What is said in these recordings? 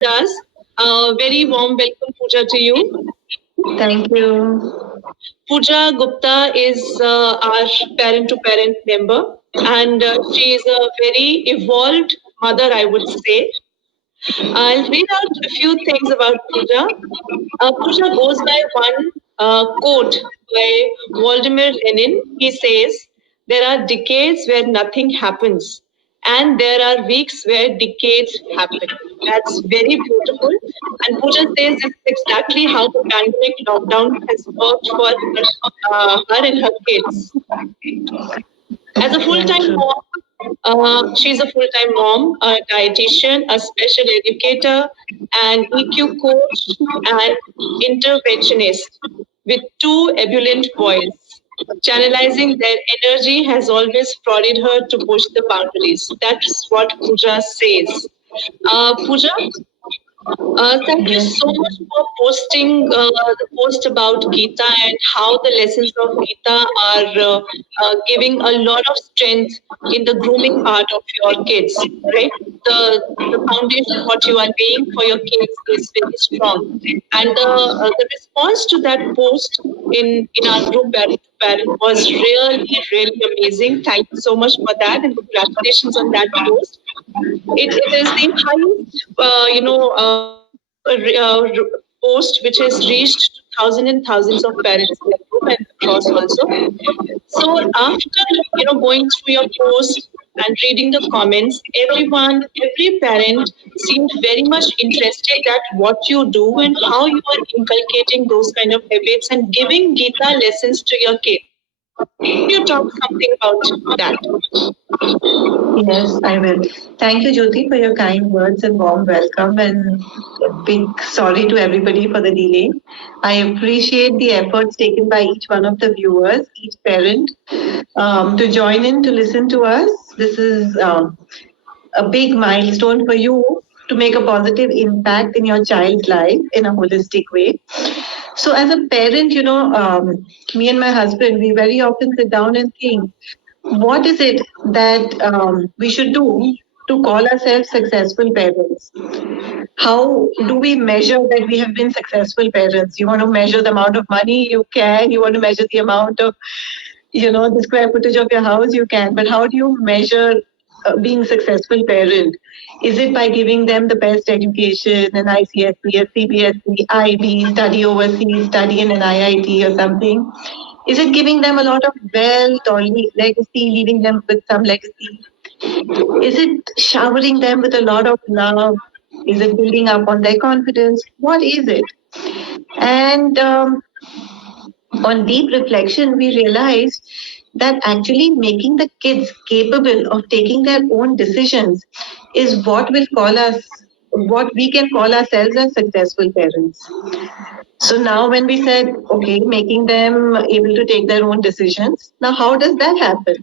Does. Very warm welcome, Pooja, to you. Thank you. Pooja Gupta is our parent to parent member, and she is a very evolved mother, I would say. I'll read out a few things about Pooja. Pooja goes by one quote by Vladimir Lenin. He says, "There are decades where nothing happens, and there are weeks where decades happen." That's very beautiful. And Pooja says this is exactly how the pandemic lockdown has worked for her and her kids. As a full Yeah, time true. mom, she's a full time mom, a dietitian, a special educator, an EQ coach, and interventionist with two ebullient boys. Channelizing their energy has always prodded her to push the boundaries. That's what Pooja says. Pooja, thank you Yes. so much for posting the post about Gita and how the lessons of Gita are giving a lot of strength in the grooming part of your kids, right? The foundation what you are laying for your kids is very strong, and the response to that post in our group parent to parent was really amazing. Thank you so much for that, and congratulations on that post. It is the highest, post which has reached thousands and thousands of parents in the group and across also. So after going through your post and reading the comments, every parent seemed very much interested at what you do and how you are inculcating those kind of habits and giving Gita lessons to your kids. Can you talk something about that? Yes, I will. Thank you, Jyoti, for your kind words and warm welcome. And a big sorry to everybody for the delay. I appreciate the efforts taken by each one of the viewers, each parent, to join in to listen to us. This is a big milestone for you to make a positive impact in your child's life in a holistic way. So, as a parent, me and my husband, we very often sit down and think, what is it that we should do to call ourselves successful parents? How do we measure that we have been successful parents? You want to measure the amount of money, you can. You want to measure the amount of, the square footage of your house, you can. But how do you measure being successful parent? Is it by giving them the best education, an ICSE, a CBSE, IB, study overseas, study in an IIT or something? Is it giving them a lot of wealth or legacy, leaving them with some legacy? Is it showering them with a lot of love? Is it building up on their confidence? What is it? And on deep reflection, we realized that actually making the kids capable of taking their own decisions is what we can call ourselves as successful parents. So now, when we said, okay, making them able to take their own decisions, now how does that happen?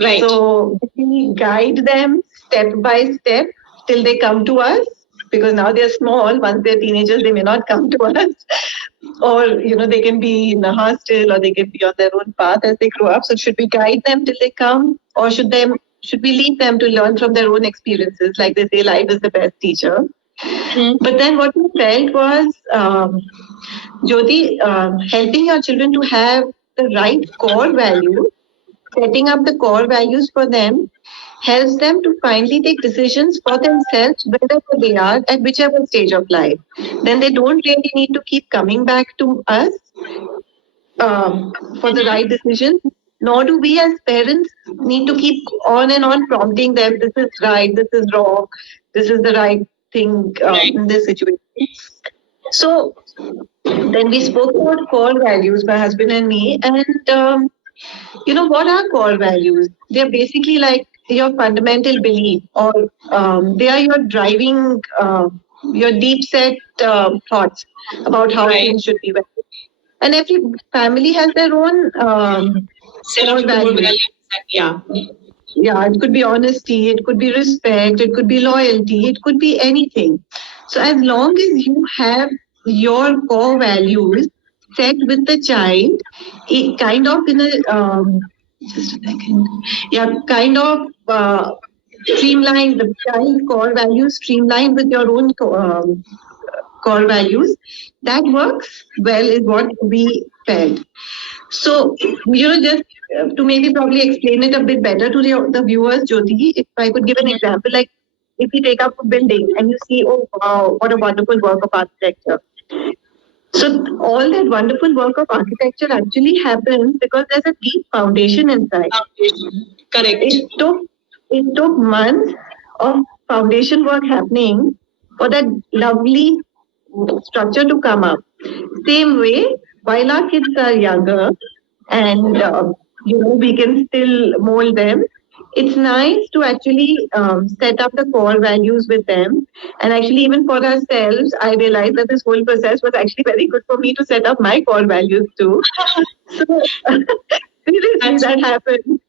Right. So we guide them step by step till they come to us, because now they're small. Once they're teenagers, they may not come to us, or they can be in a hostel, or they can be on their own path as they grow up. So should we guide them till they come, or should we leave them to learn from their own experiences? Like they say, life is the best teacher. Mhm. But then what we felt was, Jyoti, helping your children to have the right core values, setting up the core values for them, helps them to finally take decisions for themselves wherever they are at whichever stage of life. Then they don't really need to keep coming back to us for the right decision. Nor do we as parents need to keep on and on prompting them, this is right, this is wrong, this is the right thing Right. in this situation. So then we spoke about core values, my husband and me, and what are core values? They're basically like your fundamental belief, or they are your driving, your deep set thoughts about how Right. things should be. And every family has their own Set of core core values. values. Yeah. Yeah, it could be honesty, it could be respect, it could be loyalty, it could be anything. So as long as you have your core values set with the child, it kind of in a just a second, yeah, kind of streamline the child's core values, streamline with your own core values. That works well is what we felt. So, just to maybe probably explain it a bit better to the viewers, Jyoti, if I could give an example, like if you take up a building and you see, oh wow, what a wonderful work of architecture. So all that wonderful work of architecture actually happens because there's a deep foundation inside. Correct. It took months of foundation work happening for that lovely structure to come up. Same way, while our kids are younger and we can still mold them, it's nice to actually set up the core values with them. And actually, even for ourselves, I realized that this whole process was actually very good for me to set up my core values too. So seriously, that happened.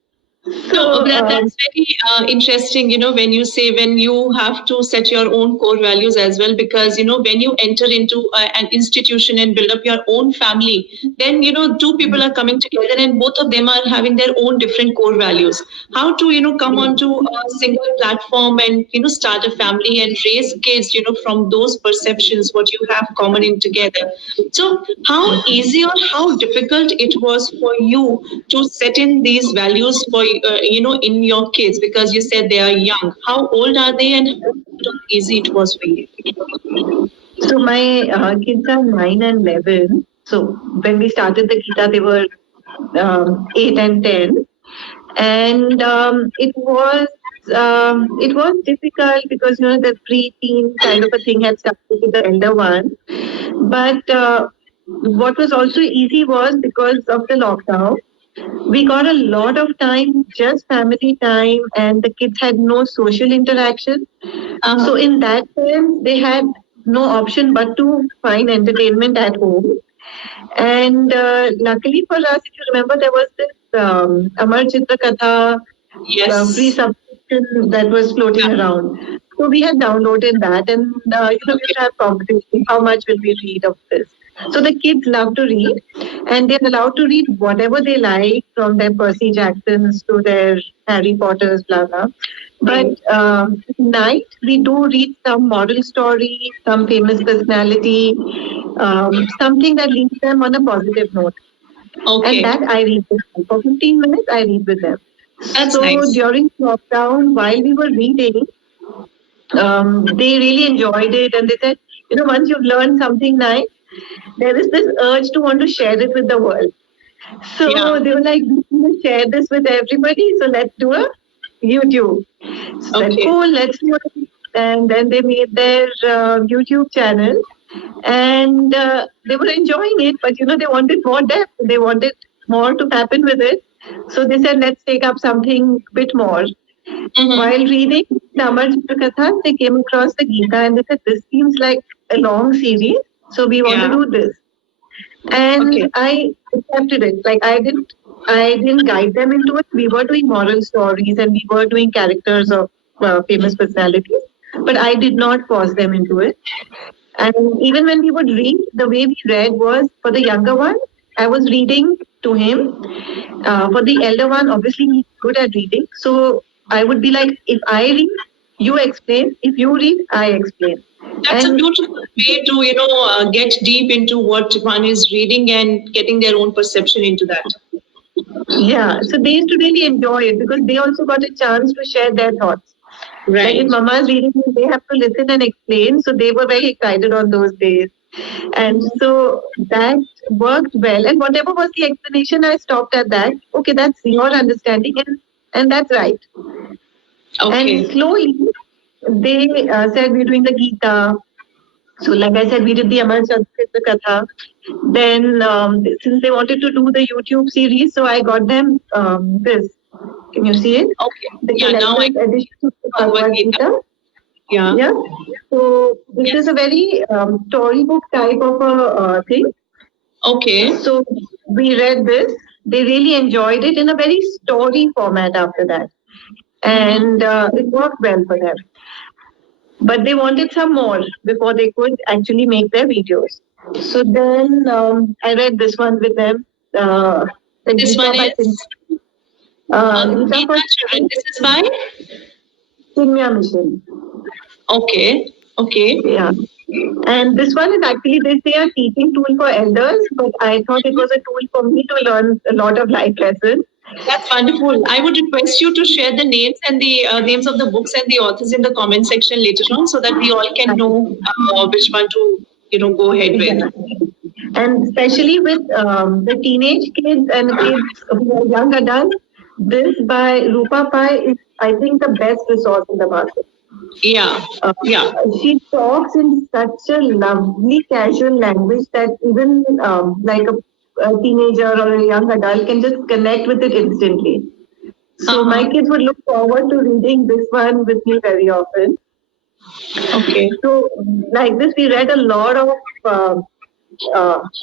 So that's very interesting, when you say when you have to set your own core values as well, because, when you enter into an institution and build up your own family, then, two people are coming together and both of them are having their own different core values. How to, come onto a single platform and, start a family and raise kids, from those perceptions, what you have common in together. So how easy or how difficult it was for you to set in these values for in your kids, because you said they are young. How old are they and how easy it was for you? So my kids are 9 and 11. So when we started the Gita, they were 8 and 10, and it was difficult because the pre-teen kind of a thing had started with the elder one. But what was also easy was because of the lockdown, we got a lot of time, just family time, and the kids had no social interaction. So in that sense, they had no option but to find entertainment at home. And luckily for us, if you remember, there was this Amar Chitra Katha free subscription that was floating around. So we had downloaded that, and we used to have competition. How much will we read of this? So the kids love to read, and they're allowed to read whatever they like, from their Percy Jacksons to their Harry Potters, blah blah. But night we do read some moral story, some famous personality, something that leaves them on a positive note. And that I read with them. For 15 minutes, I read with them. So during lockdown, while we were reading, they really enjoyed it, and they said, once you've learned something nice, there is this urge to want to share it with the world. So they were like, we will share this with everybody, so let's do a YouTube. So I said, cool, let's do it. And then they made their YouTube channel, and they were enjoying it, but they wanted more depth, they wanted more to happen with it. So they said, let's take up something bit more. While reading Amar Chitra Katha, they came across the Gita and they said, this seems like a long series, so we want to do this. And I accepted it. Like I didn't guide them into it. We were doing moral stories and we were doing characters of famous personalities, but I did not force them into it. And even when we would read, the way we read was, for the younger one, I was reading to him. For the elder one, obviously he's good at reading. So I would be like, if I read, you explain. If you read, I explain. That's a beautiful way to, get deep into what one is reading and getting their own perception into that. Yeah, so they used to really enjoy it because they also got a chance to share their thoughts. Right. Like if Mama's reading, they have to listen and explain. So they were very excited on those days. And so that worked well. And whatever was the explanation, I stopped at that. Okay, that's your understanding, and that's right. And slowly, they said, we're doing the Gita. So like I said, we did the Amar Chitra Katha. Then since they wanted to do the YouTube series, so I got them this. Can you see it? The now I edition of the Bhagavad Gita. Yeah. So this is a very storybook type of a thing. So we read this. They really enjoyed it in a very story format after that. And it worked well for them. But they wanted some more before they could actually make their videos. So then I read this one with them. This one is Gita for Children. This is by? Chinmaya Mission. Okay. Okay. Yeah. And this one is actually, they say, a teaching tool for elders, but I thought it was a tool for me to learn a lot of life lessons. That's wonderful. I would request you to share the names and the names of the books and the authors in the comment section later on, so that we all can know which one to go ahead with. And especially with the teenage kids and kids who are young adults, this by Rupa Pai is, I think, the best resource in the market. Yeah. Yeah. She talks in such a lovely casual language that even like a teenager or a young adult can just connect with it instantly. So my kids would look forward to reading this one with me very often. Okay. So like this, we read a lot of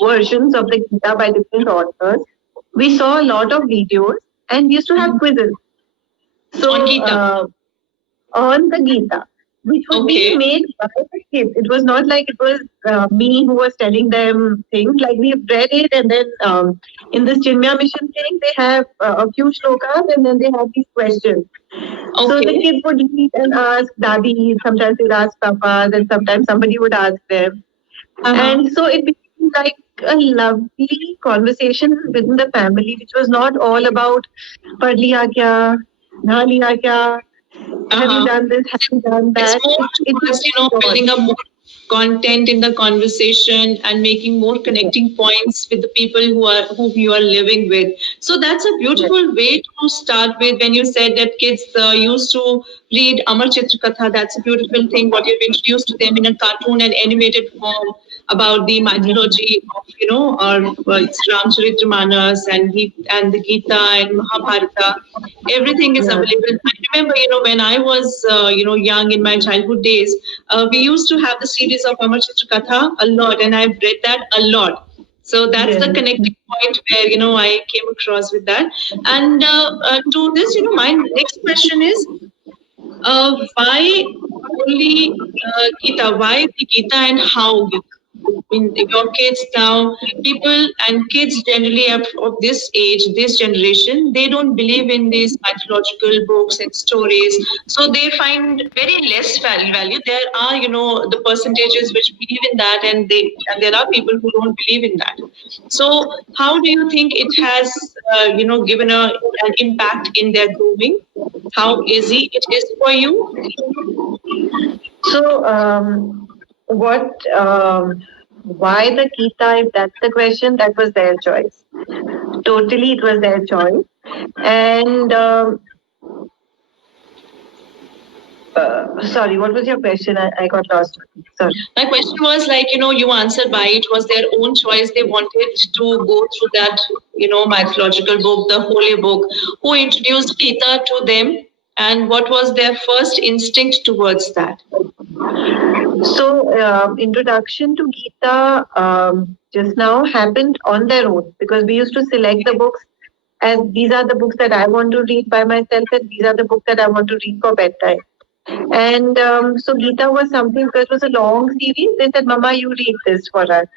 versions of the Gita by different authors. We saw a lot of videos and we used to have quizzes. So on Gita. On the Gita, which was being made by the kids. It was not like it was me who was telling them things. Like we read it, and then in this Chinmaya Mission thing, they have a few shlokas, and then they have these questions. So the kids would read and ask Dadi. Sometimes they'd ask Papa, then sometimes somebody would ask them, and so it became like a lovely conversation within the family, which was not all about pad liya kya, na liya kya. Have you done this? Have you done that? It's more towards, building up more content in the conversation and making more connecting points with the people who you are living with. So that's a beautiful way to start with. When you said that kids used to read Amar Chitra Katha, that's a beautiful thing. What you've introduced to them in a cartoon and animated form about the mythology of it's Ramcharitmanas and the Gita and Mahabharata. Everything is available. I remember, when I was young in my childhood days, we used to have the series of Amar Chitra Katha a lot, and I've read that a lot. So that's the connecting point where I came across with that. And to this, my next question is, why only Gita? Why the Gita and how Gita? In your kids now, people and kids generally of this age, this generation, they don't believe in these mythological books and stories. So they find very less value. There are, the percentages which believe in that, and there are people who don't believe in that. So how do you think it has, given an impact in their grooming? How easy it is for you? So, what? Why the Gita? If that's the question, that was their choice. Totally, it was their choice. And sorry, what was your question? I got lost. Sorry. My question was like, you answered by it was their own choice. They wanted to go through that, mythological book, the holy book. Who introduced Gita to them, and what was their first instinct towards that? So, introduction to Gita just now happened on their own, because we used to select the books as these are the books that I want to read by myself, and these are the books that I want to read for bedtime. And so Gita was something, because it was a long series. They said, Mama, you read this for us.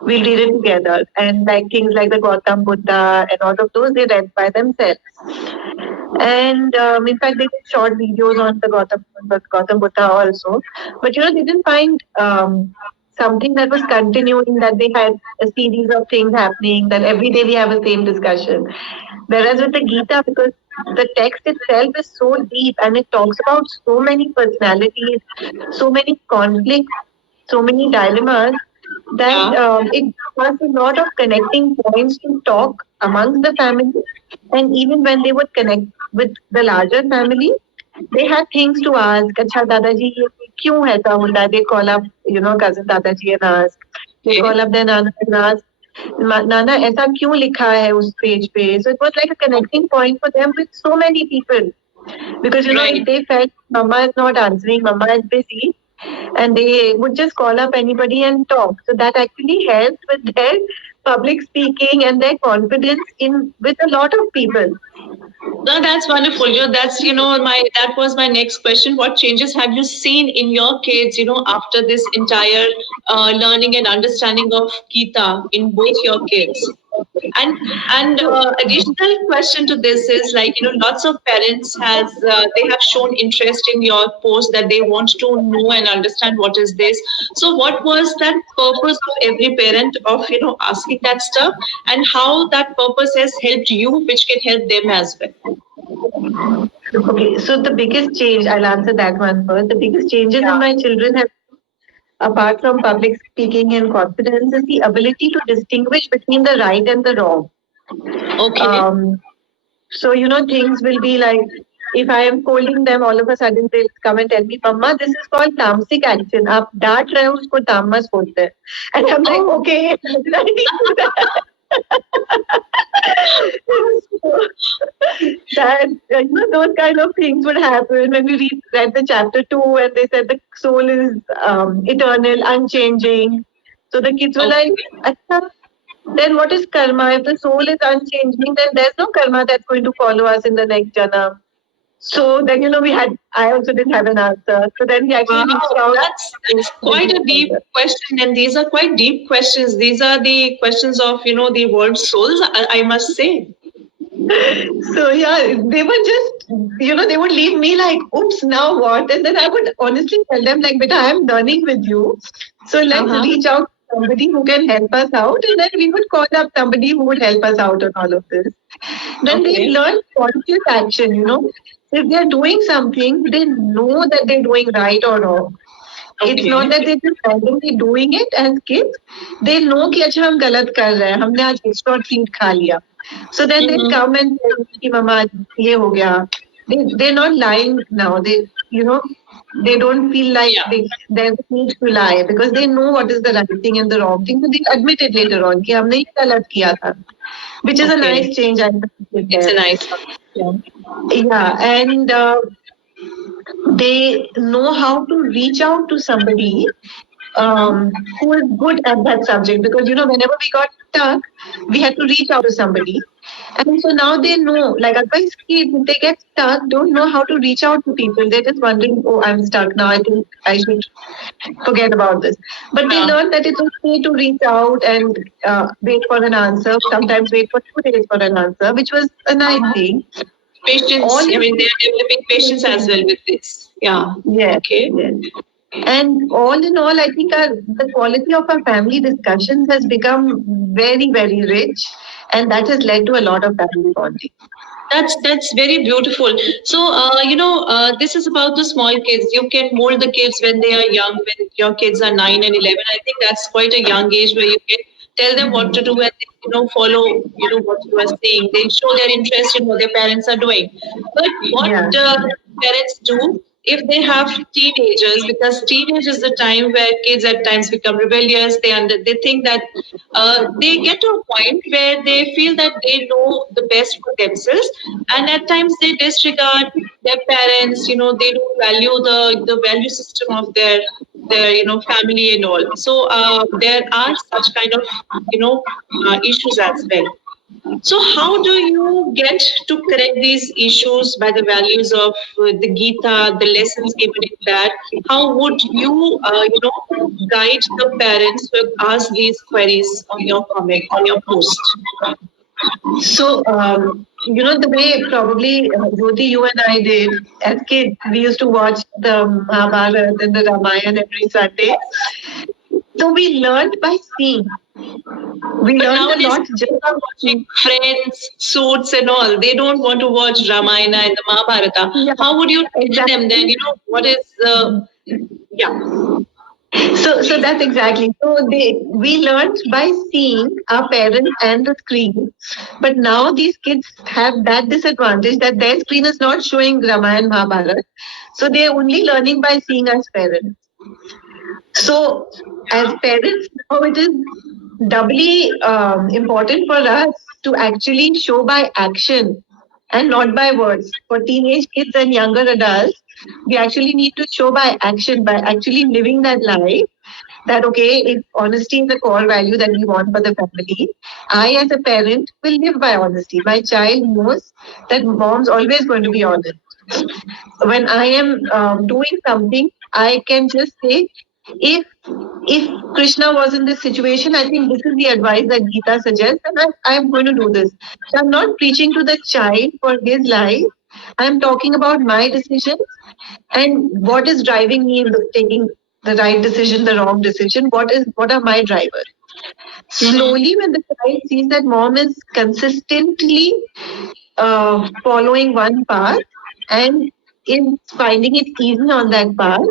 We'll read it together. And like things like the Gautam Buddha and all of those, they read by themselves. And in fact, they did short videos on the Gautam Buddha also. But they didn't find something that was continuing, that they had a series of things happening, that every day we have the same discussion. Whereas with the Gita, because the text itself is so deep and it talks about so many personalities, so many conflicts, so many dilemmas, that it was a lot of connecting points to talk amongst the family. And even when they would connect with the larger family, they had things to ask. Acha, Dadaji, ye kyun aisa hota? They call up, cousin Dadaji and ask. They call up their Nana and ask, Nana, aisa kyun likha hai us page pe? So it was like a connecting point for them with so many people. Because, if they felt Mama is not answering, Mama is busy, and they would just call up anybody and talk. So that actually helped with their public speaking and their confidence with a lot of people. No, that's wonderful. That's that was my next question. What changes have you seen in your kids? After this entire learning and understanding of Gita in both your kids. And additional question to this is, like, lots of parents has they have shown interest in your post that they want to know and understand what is this. So what was that purpose of every parent of asking that stuff, and how that purpose has helped you, which can help them as well? Okay, so the biggest change, I'll answer that one first. The biggest changes in my children have, apart from public speaking and confidence, is the ability to distinguish between the right and the wrong. Okay. So, things will be like, if I am scolding them, all of a sudden they'll come and tell me, Mama, this is called tamasic action. आप डांट रहे हो उसको तामस बोलते हैं. And I'm like, okay, I didn't do that. That those kind of things would happen when we read the chapter 2, and they said the soul is eternal, unchanging. So the kids were like, "Achha, then what is karma? If the soul is unchanging, then there's no karma that's going to follow us in the next jana." So then, I also didn't have an answer. So then he actually reached out. That's quite a deep question. And these are quite deep questions. These are the questions of, the word souls, I must say. So yeah, they were just, they would leave me like, oops, now what? And then I would honestly tell them like, beta, I'm learning with you. So let's reach out to somebody who can help us out. And then we would call up somebody who would help us out on all of this. Then they learn conscious action, If they're doing something, they know that they're doing right or wrong. It's not that they're just randomly doing it as kids. They know कि अच्छा हम गलत कर रहे हैं, हमने आज extra treat खा लिया. So then they come and tell me कि mama ये हो गया. They're not lying now. They don't feel like there's a need to lie, because they know what is the right thing and the wrong thing. So they admit it later on कि हमने ये गलत किया था, which is a nice change. It's a nice one. Yeah, and they know how to reach out to somebody who is good at that subject, because whenever we got stuck, we had to reach out to somebody. And so now they know, like advice kids, if they get stuck, don't know how to reach out to people. They're just wondering, oh, I'm stuck now, I think I should forget about this. But they learn that it's okay to reach out and wait for an answer, sometimes wait for 2 days for an answer, which was a nice thing. Patience. I mean, they're developing patience as well with this. Yeah. Yeah. Okay. Yes. And all in all, I think the quality of our family discussions has become very, very rich, and that has led to a lot of family bonding. That's very beautiful. So, this is about the small kids. You can mold the kids when they are young, when your kids are 9 and 11. I think that's quite a young age where you can tell them what to do and follow what you are saying. They show their interest in what their parents are doing. But what parents do if they have teenagers, because teenage is the time where kids at times become rebellious. They think that they get to a point where they feel that they know the best for themselves, and at times they disregard their parents. They don't value the value system of their family and all. So there are such kind of issues as well. So how do you get to correct these issues by the values of the Gita, the lessons given in that? How would you, guide the parents who ask these queries on your comment, on your post? So, the way probably Jyoti, you and I did as kids, we used to watch the Mahabharata and the Ramayana every Sunday. So we learned by seeing. We learned a lot just by watching. Friends, Suits and all. They don't want to watch Ramayana and the Mahabharata. Yeah. How would you teach them then? What is So that's exactly. So we learned by seeing our parents and the screen. But now these kids have that disadvantage that their screen is not showing Ramayana Mahabharata. So they're only learning by seeing us parents. So as parents, now it is doubly important for us to actually show by action and not by words. For teenage kids and younger adults, we actually need to show by action, by actually living that life. That if honesty is a core value that we want for the family, I as a parent will live by honesty. My child knows that mom's always going to be honest. When I am doing something, I can just say, If Krishna was in this situation, I think this is the advice that Gita suggests, and I'm going to do this. So I'm not preaching to the child for his life. I'm talking about my decisions and what is driving me in taking the right decision, the wrong decision. What are my drivers? Slowly, when the child sees that mom is consistently following one path and is finding it easy on that path,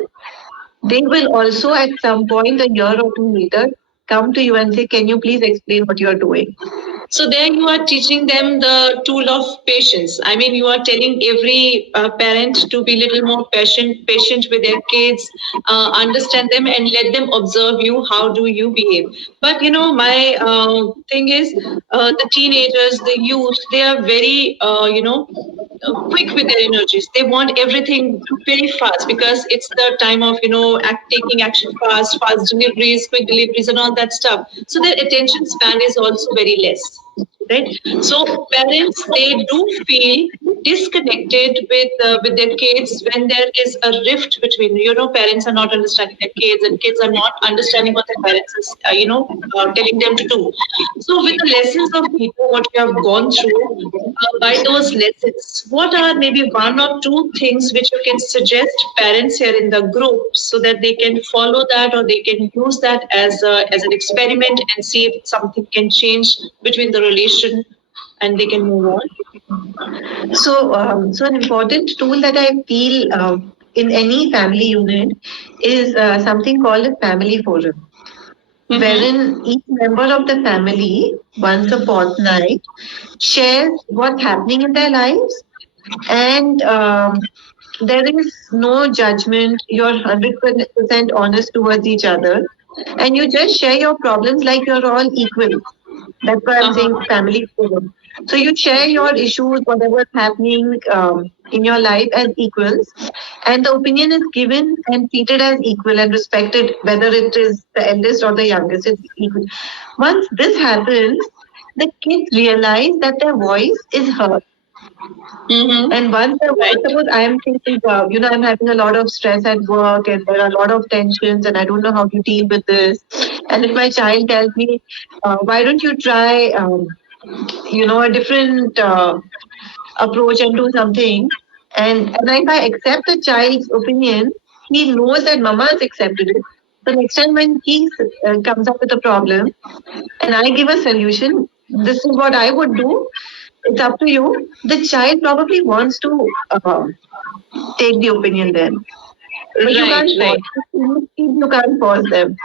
they will also at some point, a year or two later, come to you and say, "Can you please explain what you are doing?" So there you are teaching them the tool of patience. I mean, you are telling every parent to be little more patient with their kids, understand them, and let them observe you. How do you behave? But my thing is, the teenagers, the youth, they are very, quick with their energies. They want everything very fast because it's the time of taking action fast deliveries, quick deliveries, and all that stuff. So their attention span is also very less, right? So parents, they do feel disconnected with their kids when there is a rift between, parents are not understanding their kids and kids are not understanding what their parents is telling them to do. So with the lessons of Gita, what we have gone through, by those lessons, what are maybe one or two things which you can suggest parents here in the group so that they can follow that or they can use that as an experiment and see if something can change between the relation and they can move on? So an important tool that I feel in any family unit is something called a family forum, wherein each member of the family, once a fortnight, shares what's happening in their lives, and there is no judgment. You're 100% honest towards each other, and you just share your problems like you're all equal. That's why I'm saying family forum. So you share your issues, whatever's happening in your life as equals, and the opinion is given and treated as equal and respected, whether it is the eldest or the youngest. It's equal. Once this happens, the kids realize that their voice is heard. And once suppose I am thinking, I'm having a lot of stress at work and there are a lot of tensions and I don't know how to deal with this. And if my child tells me, why don't you try, a different approach and do something, and if I accept the child's opinion, he knows that mama has accepted it. The next time when he comes up with a problem and I give a solution, this is what I would do. It's up to you. The child probably wants to take the opinion then. But you can't you can't force them.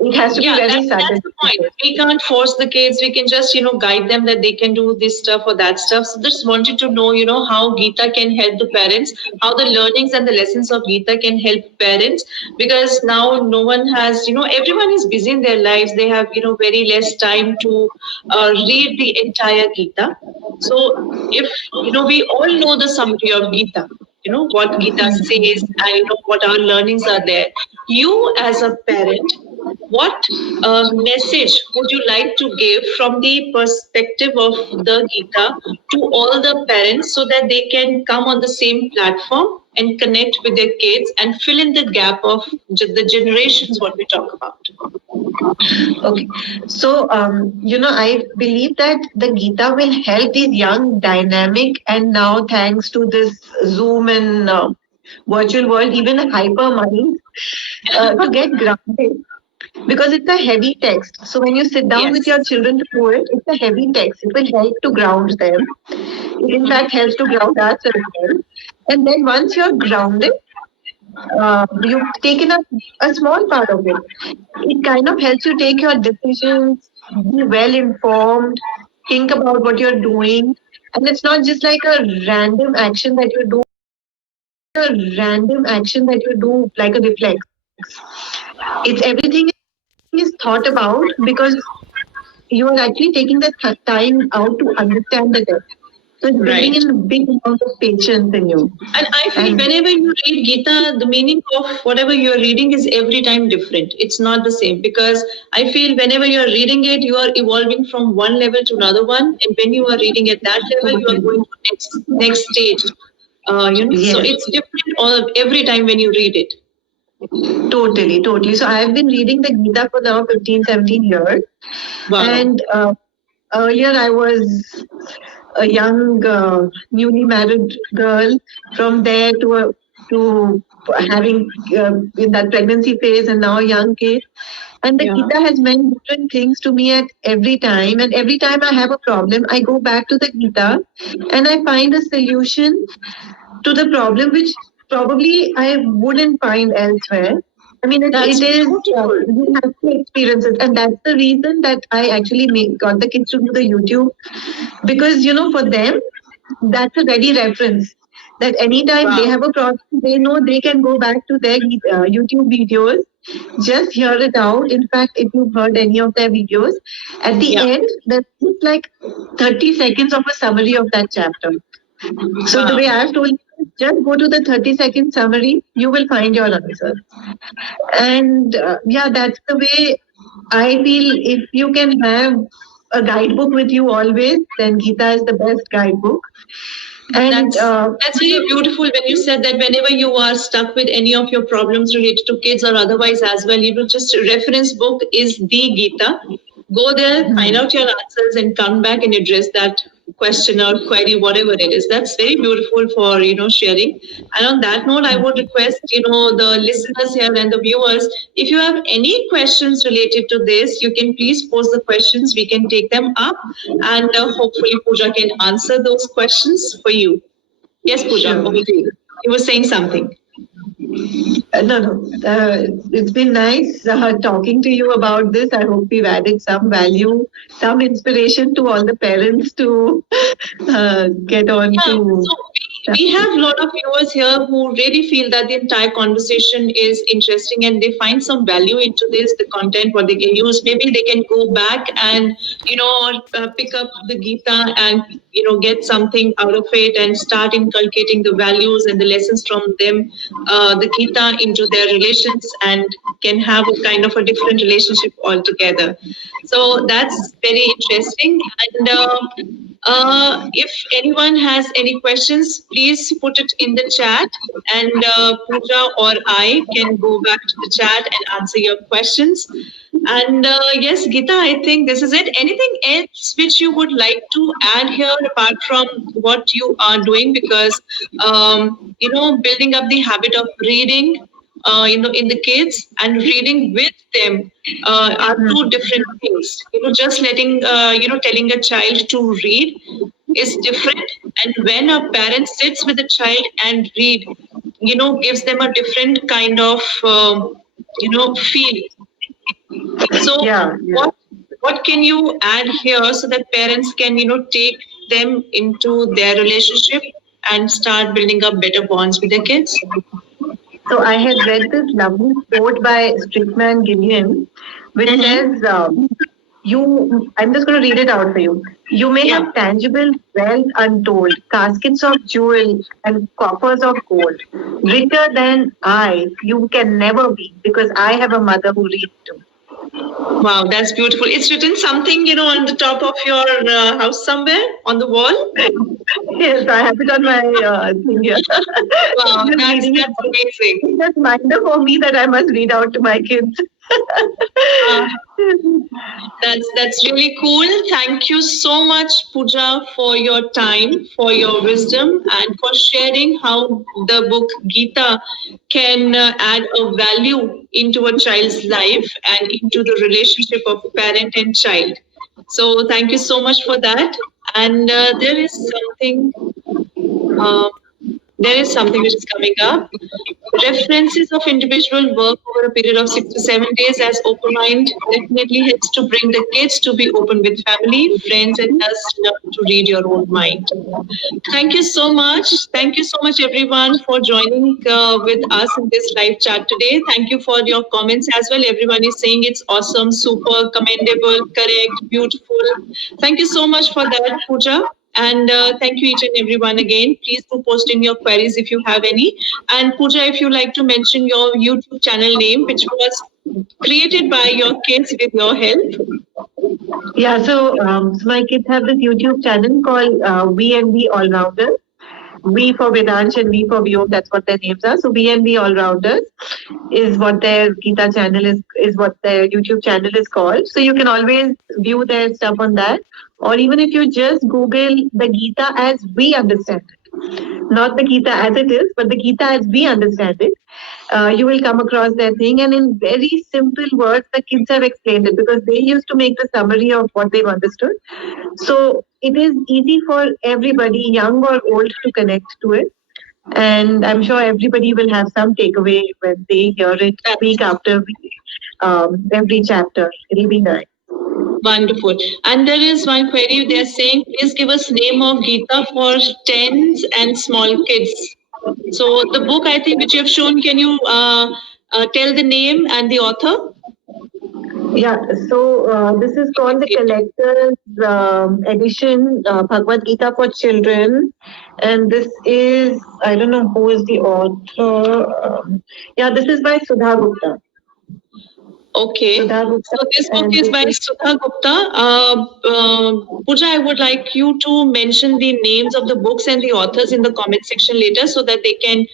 It has to be very that's the point. We can't force the kids. We can just, guide them that they can do this stuff or that stuff. So just wanted to know, how Gita can help the parents, how the learnings and the lessons of Gita can help parents, because now no one has, everyone is busy in their lives. They have, very less time to read the entire Gita. So if, we all know the summary of Gita, what Gita says and what our learnings are there. You as a parent, what message would you like to give from the perspective of the Gita to all the parents so that they can come on the same platform and connect with their kids and fill in the gap of the generations what we talk about? Okay. So, I believe that the Gita will help these young, dynamic, and now thanks to this Zoom and virtual world, even hyper minds, to get grounded. Because it's a heavy text. So when you sit down with your children to do it, it's a heavy text. It will help to ground them. It in fact helps to ground us as well. And then once you're grounded, you've taken up a small part of it. It kind of helps you take your decisions, be well informed, think about what you're doing. And it's not just like a random action that you do like a reflex. It's everything is thought about because you are actually taking the time out to understand the text. So it's bringing in a big amount of patience in you. And I feel whenever you read Gita, the meaning of whatever you're reading is every time different. It's not the same because I feel whenever you're reading it, you are evolving from one level to another one. And when you are reading at that level, you are going to next stage. So it's different every time when you read it. Totally. So I've been reading the Gita for now 15, 17 years. Wow. And earlier I was a young, newly married girl. From there to having in that pregnancy phase, and now young kids. And the Yeah. Gita has meant different things to me at every time. And every time I have a problem, I go back to the Gita and I find a solution to the problem which probably I wouldn't find elsewhere. I mean, That's it is, beautiful. you have to experience it. And that's the reason that I actually got the kids to do the YouTube. Because, for them, that's a ready reference. That anytime they Wow. have a problem, they know they can go back to their YouTube videos, just hear it out. In fact, if you've heard any of their videos, at the Yeah. end, there's just like 30 seconds of a summary of that chapter. So the Wow. way I've told you, just go to the 30-second summary, you will find your answer. And yeah, that's the way I feel. If you can have a guidebook with you always, then Gita is the best guidebook. And That's really beautiful when you said that whenever you are stuck with any of your problems related to kids or otherwise as well, just reference book is the Gita. Go there, find out your answers, and come back and address that question or query, whatever it is. That's very beautiful for sharing. And on that note, I would request the listeners here and the viewers, if you have any questions related to this, you can please post the questions. We can take them up, and hopefully Pooja can answer those questions for you. Yes, Pooja, Sure. over to you. You were saying something. No. It's been nice talking to you about this. I hope we've added some value, some inspiration to all the parents to get on Yeah, to. so we have a lot of viewers here who really feel that the entire conversation is interesting and they find some value into this, the content, what they can use. Maybe they can go back and, pick up the Gita and, get something out of it and start inculcating the values and the lessons from them, the Gita into their relations, and can have a kind of a different relationship altogether. So that's very interesting. And if anyone has any questions, please put it in the chat, and Pooja or I can go back to the chat and answer your questions. And yes, Gita, I think this is it. Anything else which you would like to add here apart from what you are doing? Because, building up the habit of reading, in the kids and reading with them are two different things. Just letting, telling a child to read is different. And when a parent sits with a child and read, gives them a different kind of, feel. So Yeah. what can you add here so that parents can, take them into their relationship and start building up better bonds with their kids? So I had read this lovely quote by Strickman Gilliam, which says, I'm just going to read it out for you. You may Yeah. have tangible wealth untold, caskets of jewel and coffers of gold. Richer than I, you can never be, because I have a mother who reads too. Wow, that's beautiful. It's written something, on the top of your house somewhere on the wall. Yes, I have it on my thing here. Wow, Just that's reading it. amazing. It's just reminder for me that I must read out to my kids. That's really cool. Thank you so much, Pooja, for your time, for your wisdom, and for sharing how the book Gita can add a value into a child's life and into the relationship of parent and child. So thank you so much for that. And there is something. There is something which is coming up. References of individual work over a period of 6 to 7 days as open mind definitely helps to bring the kids to be open with family, friends, and thus learn to read your own mind. Thank you so much. Thank you so much, everyone, for joining with us in this live chat today. Thank you for your comments as well. Everyone is saying it's awesome, super, commendable, correct, beautiful. Thank you so much for that, Pooja. And thank you each and everyone again. Please do post in your queries if you have any. And Pooja, if you like to mention your YouTube channel name, which was created by your kids with your help. Yeah, so my kids have this YouTube channel called We and We All Rounders. V for Vedansh and V for Vyom, that's what their names are. So VNV All-Rounders is what their Gita channel is what their YouTube channel is called. So you can always view their stuff on that. Or even if you just Google the Gita as we understand it, not the Gita as it is, but the Gita as we understand it, you will come across their thing. And in very simple words, the kids have explained it because they used to make the summary of what they've understood. So it is easy for everybody, young or old, to connect to it. And I'm sure everybody will have some takeaway when they hear it week after week, every chapter. It'll be nice. Wonderful. And there is one query. They are saying, please give us name of Gita for tens and small kids. So the book, I think, which you have shown, can you tell the name and the author? Yeah, so this is called the collector's edition, Bhagavad Gita for children. And this is, I don't know who is the author. Yeah, this is by Sudha Gupta. Okay. Sudha Gupta. So this book is by Sudha Gupta. Pooja, I would like you to mention the names of the books and the authors in the comment section later so that they can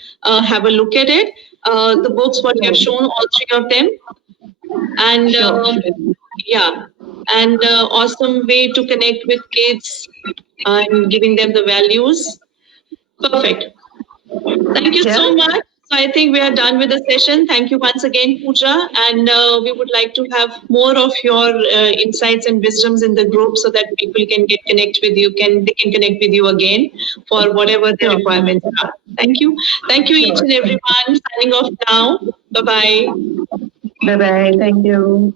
have a look at it. The books, what you have shown, all three of them. And yeah, and awesome way to connect with kids and giving them the values. Perfect. Thank you so much. So I think we are done with the session. Thank you once again, Pooja. And we would like to have more of your insights and wisdoms in the group so that people can get connect with you, they can connect with you again for whatever the requirements are. Thank you. Thank you each and everyone. Signing off now. Bye-bye. Bye-bye. Thank you.